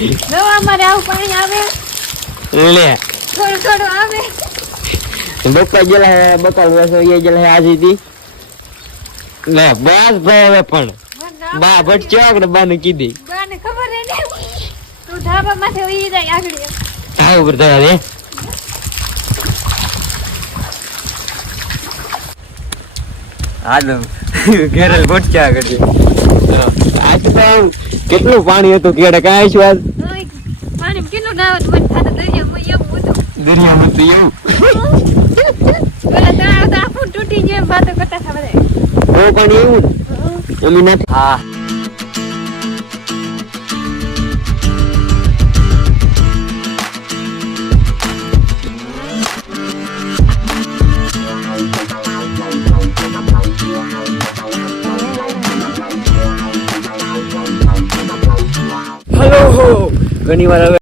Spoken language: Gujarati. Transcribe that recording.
દવા અમારે આવું પાણી આવે લે થોડું થોડું આવે બપ્પા ગયેલા હે બકાલ વર્ષો એ ગયેલા હે આજી થી લે બસ ભાઈ હવે પણ બા ભટ ચોક ને બાને કીધી બાને ખબર હે ને તું ધાબા માથે ઉઈ જાય આગળ આ ઉપર થયા રે આદમ ઘેરલ ભટક્યા કરજે આજ તો કેટલું પાણી હતું કેડે કાંઈ શું આજ પાણી કેટલું નાવત મને થાતો દરિયામાં એવું હતું દરિયામાં તો એવું પેલા તળાવ તો આખું તૂટી ગયું એમ વાતો કરતા હતા બધા બહુ પાણી એવું એમ નથી હા હેલો ઘણી વાર હવે